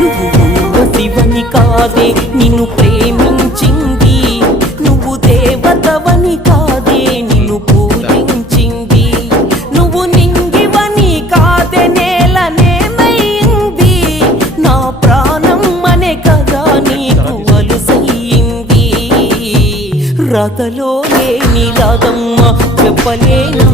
నువ్వు శివని కాదే నిన్ను ప్రేమించింది, నువ్వు దేవతవని కాదే నిన్ను పూజించింది, నువ్వు నింగివని కాదే నేలనేమైంది, నా ప్రాణం అనే కదా నీకు అలుసయ్యింది. రాతలో లేని రాగమ్మ చెప్పలేను